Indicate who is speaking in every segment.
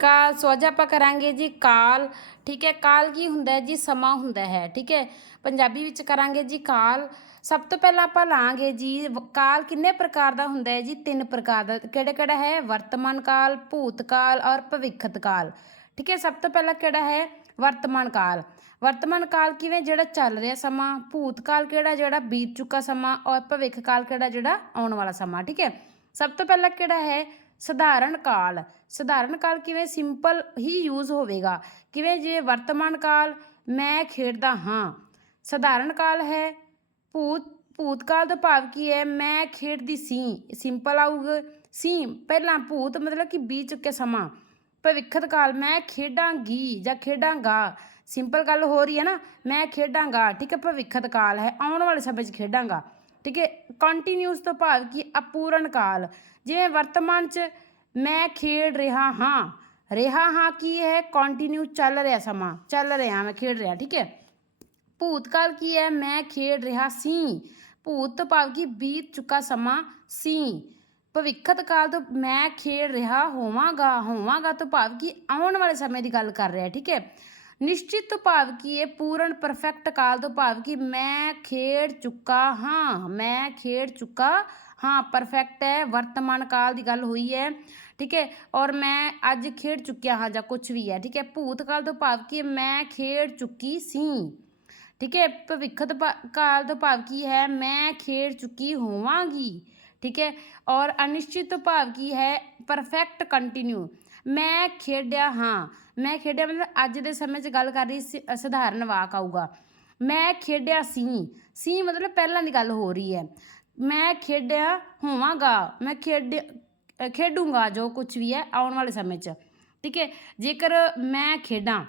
Speaker 1: ਕਾਲ, ਸੋ ਅੱਜ ਆਪਾਂ ਕਰਾਂਗੇ ਜੀ ਕਾਲ, ਠੀਕ ਹੈ, ਕਾਲ ਕੀ ਹੁੰਦਾ ਹੈ ਜੀ? ਸਮਾਂ ਹੁੰਦਾ ਹੈ, ਠੀਕ ਹੈ? ਪੰਜਾਬੀ ਵਿੱਚ ਕਰਾਂਗੇ ਜੀ ਕਾਲ। ਸਭ ਤੋਂ ਪਹਿਲਾਂ ਆਪਾਂ ਲਾਂਗੇ ਜੀ, ਕਾਲ ਕਿੰਨੇ ਪ੍ਰਕਾਰ ਦਾ ਹੁੰਦਾ ਹੈ ਜੀ? ਤਿੰਨ ਪ੍ਰਕਾਰ ਦਾ। ਕਿਹੜਾ ਕਿਹੜਾ ਹੈ? ਵਰਤਮਾਨ ਕਾਲ, ਭੂਤ ਕਾਲ ਔਰ ਭਵਿੱਖਤ ਕਾਲ। ਠੀਕ ਹੈ, ਸਭ ਤੋਂ ਪਹਿਲਾਂ ਕਿਹੜਾ ਹੈ? ਵਰਤਮਾਨ ਕਾਲ। ਵਰਤਮਾਨ ਕਾਲ ਕਿਵੇਂ? ਜਿਹੜਾ ਚੱਲ ਰਿਹਾ ਸਮਾਂ, ਭੂਤ ਕਾਲ ਕਿਹੜਾ, ਜਿਹੜਾ ਬੀਤ ਚੁੱਕਾ ਸਮਾਂ ਔਰ ਭਵਿੱਖ ਕਾਲ ਕਿਹੜਾ, ਜਿਹੜਾ ਆਉਣ ਵਾਲਾ ਸਮਾਂ, ਠੀਕ ਹੈ? ਸਭ ਤੋਂ ਪਹਿਲਾਂ ਕਿਹੜਾ ਹੈ? ਸਧਾਰਨ ਕਾਲ। ਸਧਾਰਨ ਕਾਲ ਕਿਵੇਂ ਸਿੰਪਲ ਹੀ ਯੂਜ਼ ਹੋਵੇਗਾ? ਕਿਵੇਂ ਜਿਵੇਂ ਵਰਤਮਾਨ ਕਾਲ ਮੈਂ ਖੇਡਦਾ ਹਾਂ? ਸਧਾਰਨ ਕਾਲ ਹੈ, ਭੂਤ, ਭੂਤਕਾਲ ਦਾ ਭਾਵ ਕੀ ਹੈ? ਮੈਂ ਖੇਡਦੀ ਸੀ, ਸਿੰਪਲ ਆਊਗਾ ਸੀ। ਪਹਿਲਾਂ ਭੂਤ ਮਤਲਬ ਕਿ ਬੀਤ ਚੁੱਕੇ ਸਮਾਂ। ਭਵਿੱਖਤ ਕਾਲ, ਮੈਂ ਖੇਡਾਂਗੀ ਜਾਂ ਖੇਡਾਂਗਾ? ਸਿੰਪਲ ਗੱਲ ਹੋ ਰਹੀ ਹੈ ਨਾ, ਮੈਂ ਖੇਡਾਂਗਾ, ਠੀਕ ਹੈ, ਭਵਿੱਖਤ ਕਾਲ ਹੈ, ਆਉਣ ਵਾਲੇ ਸਮੇਂ 'ਚ ਖੇਡਾਂਗਾ। ਠੀਕ ਹੈ ਕੰਟੀਨਿਊਸ ਤੋਂ ਭਾਵ ਕੀ ਅਪੂਰਨ ਕਾਲ ਜਿਵੇਂ ਵਰਤਮਾਨ 'ਚ ਮੈਂ ਖੇਡ ਰਿਹਾ ਹਾਂ ਰਿਹਾ ਹਾਂ ਕੀ ਹੈ ਕੰਟੀਨਿਊ ਚੱਲ ਰਿਹਾ ਸਮਾਂ ਚੱਲ ਰਿਹਾ ਮੈਂ ਖੇਡ ਰਿਹਾ ਠੀਕ ਹੈ ਭੂਤਕਾਲ ਕੀ ਹੈ ਮੈਂ ਖੇਡ ਰਿਹਾ ਸੀ ਭੂਤ ਤੋਂ ਭਾਵ ਕਿ ਬੀਤ ਚੁੱਕਾ ਸਮਾਂ ਸੀ ਭਵਿੱਖਤ ਕਾਲ ਤੋਂ ਮੈਂ ਖੇਡ ਰਿਹਾ ਹੋਵਾਂਗਾ ਹੋਵਾਂਗਾ ਤੋਂ ਭਾਵ ਕਿ ਆਉਣ ਵਾਲੇ ਸਮੇਂ ਦੀ ਗੱਲ ਕਰ ਰਿਹਾ ਠੀਕ ਹੈ ਨਿਸ਼ਚਿਤ ਤੋਂ ਭਾਵ ਕੀ ਹੈ ਪੂਰਨ ਪਰਫੈਕਟ ਕਾਲ ਤੋਂ ਭਾਵ ਕਿ ਮੈਂ ਖੇਡ ਚੁੱਕਾ ਹਾਂ, ਮੈਂ ਖੇਡ ਚੁੱਕਾ ਹਾਂ ਪਰਫੈਕਟ ਹੈ, ਵਰਤਮਾਨ ਕਾਲ ਦੀ ਗੱਲ ਹੋਈ ਹੈ, ਠੀਕ ਹੈ, ਔਰ ਮੈਂ ਅੱਜ ਖੇਡ ਚੁੱਕਿਆ ਹਾਂ ਜਾਂ ਕੁਝ ਵੀ ਹੈ, ਠੀਕ ਹੈ, ਭੂਤ ਕਾਲ ਤੋਂ ਭਾਵ ਕਿ ਮੈਂ ਖੇਡ ਚੁੱਕੀ ਸੀ, ਠੀਕ ਹੈ ਭਵਿੱਖ ਭਾ- ਕਾਲ ਤੋਂ ਭਾਵ ਕੀ ਹੈ ਮੈਂ ਖੇਡ ਚੁੱਕੀ ਹੋਵਾਂਗੀ, ਠੀਕ ਹੈ, ਔਰ ਅਨਿਸ਼ਚਿਤ ਤੋਂ ਭਾਵ ਕੀ ਹੈ ਪਰਫੈਕਟ ਕੰਟੀਨਿਊ ਮੈਂ ਖੇਡਿਆ ਹਾਂ। ਮੈਂ ਖੇਡਿਆ ਮਤਲਬ ਅੱਜ ਦੇ ਸਮੇਂ 'ਚ ਗੱਲ ਕਰ ਰਹੀ ਸੀ- ਸਧਾਰਨ ਵਾਕ ਆਊਗਾ। ਮੈਂ ਖੇਡਿਆ ਸੀ। ਸੀ ਮਤਲਬ ਪਹਿਲਾਂ ਦੀ ਗੱਲ ਹੋ ਰਹੀ ਹੈ। ਮੈਂ ਖੇਡਿਆ ਹੋਵਾਂਗਾ। ਮੈਂ ਖੇਡ, ਖੇਡੂੰਗਾ ਜੋ ਕੁਝ ਵੀ ਹੈ ਆਉਣ ਵਾਲੇ ਸਮੇਂ 'ਚ। ਠੀਕ ਹੈ? ਜੇਕਰ ਮੈਂ ਖੇਡਾਂ,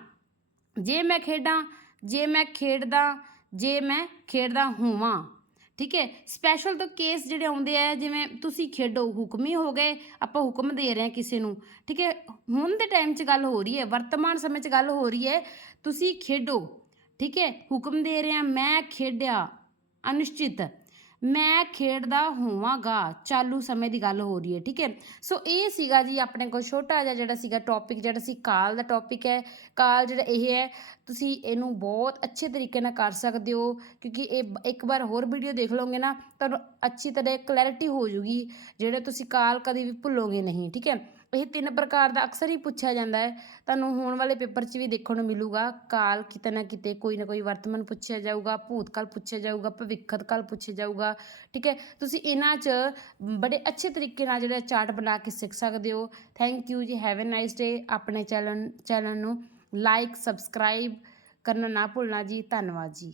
Speaker 1: ਜੇ ਮੈਂ ਖੇਡਾਂ, ਜੇ ਮੈਂ ਖੇਡਦਾ, ਜੇ ਮੈਂ ਖੇਡਦਾ ਹੋਵਾਂ ਠੀਕ ਹੈ? ਸਪੈਸ਼ਲ ਤੋਂ ਕੇਸ ਜਿਹੜੇ ਆਉਂਦੇ ਆ, ਜਿਵੇਂ ਤੁਸੀਂ ਖੇਡੋ, ਹੁਕਮੀ ਹੋ ਗਏ, ਆਪਾਂ ਹੁਕਮ ਦੇ ਰਹੇ ਹਾਂ ਕਿਸੇ ਨੂੰ, ਠੀਕ ਹੈ? ਹੁਣ ਦੇ ਟਾਈਮ 'ਚ ਗੱਲ ਹੋ ਰਹੀ ਹੈ, ਵਰਤਮਾਨ ਸਮੇਂ 'ਚ ਗੱਲ ਹੋ ਰਹੀ ਹੈ, ਤੁਸੀਂ ਖੇਡੋ, ਠੀਕ ਹੈ? ਹੁਕਮ ਦੇ ਰਹੇ ਹਾਂ, ਮੈਂ ਖੇਡਿਆ, ਅਨਿਸ਼ਚਿਤ। ਮੈਂ ਖੇਡਦਾ ਹੋਵਾਂਗਾ। ਚਾਲੂ ਸਮੇਂ ਦੀ ਗੱਲ ਹੋ ਰਹੀ ਹੈ, ਠੀਕ ਹੈ? ਸੋ ਇਹ ਸੀਗਾ ਜੀ ਆਪਣੇ ਕੋਲ ਛੋਟਾ ਜਿਹਾ ਜਿਹੜਾ ਸੀਗਾ ਟੌਪਿਕ ਜਿਹੜਾ ਸੀ ਕਾਲ ਦਾ ਟੌਪਿਕ ਹੈ। ਕਾਲ ਜਿਹੜਾ ਇਹ ਹੈ, ਤੁਸੀਂ ਇਹਨੂੰ ਬਹੁਤ ਅੱਛੇ ਤਰੀਕੇ ਨਾਲ ਕਰ ਸਕਦੇ ਹੋ, ਕਿਉਂਕਿ ਇਹ ਇੱਕ ਵਾਰ ਹੋਰ ਵੀਡੀਓ ਦੇਖ ਲਓਗੇ ਨਾ, ਤੁਹਾਨੂੰ ਅੱਛੀ ਤਰ੍ਹਾਂ ਕਲੈਰਿਟੀ ਹੋ ਜੂਗੀ, ਜਿਹੜੇ ਤੁਸੀਂ ਕਾਲ ਕਦੇ ਵੀ ਭੁੱਲੋਗੇ ਨਹੀਂ, ਠੀਕ ਹੈ? ਇਹ ਤਿੰਨ ਪ੍ਰਕਾਰ ਦਾ ਅਕਸਰ ਹੀ ਪੁੱਛਿਆ ਜਾਂਦਾ ਹੈ। ਤੁਹਾਨੂੰ ਹੋਣ ਵਾਲੇ ਪੇਪਰ 'ਚ ਵੀ ਦੇਖਣ ਨੂੰ ਮਿਲੂਗਾ। ਕਾਲ ਕਿਤੇ ਨਾ ਕਿਤੇ ਕੋਈ ਨਾ ਕੋਈ ਵਰਤਮਾਨ ਪੁੱਛਿਆ ਜਾਊਗਾ, ਭੂਤਕਾਲ ਪੁੱਛਿਆ ਜਾਊਗਾ ਭਵਿੱਖਤ ਕਾਲ ਪੁੱਛਿਆ ਜਾਊਗਾ। ਠੀਕ ਹੈ? ਤੁਸੀਂ ਇਹਨਾਂ 'ਚ ਬੜੇ ਅੱਛੇ ਤਰੀਕੇ ਨਾਲ ਜਿਹੜਾ ਚਾਰਟ ਬਣਾ ਕੇ ਸਿੱਖ ਸਕਦੇ ਹੋ। ਥੈਂਕ ਯੂ ਜੀ। ਹੈਵ ਅ ਨਾਈਸ ਡੇ ਆਪਣੇ ਚੈਨਲ ਚੈਨਲ ਨੂੰ ਲਾਈਕ ਸਬਸਕ੍ਰਾਈਬ ਕਰਨਾ ਨਾ ਭੁੱਲਣਾ ਜੀ। ਧੰਨਵਾਦ ਜੀ।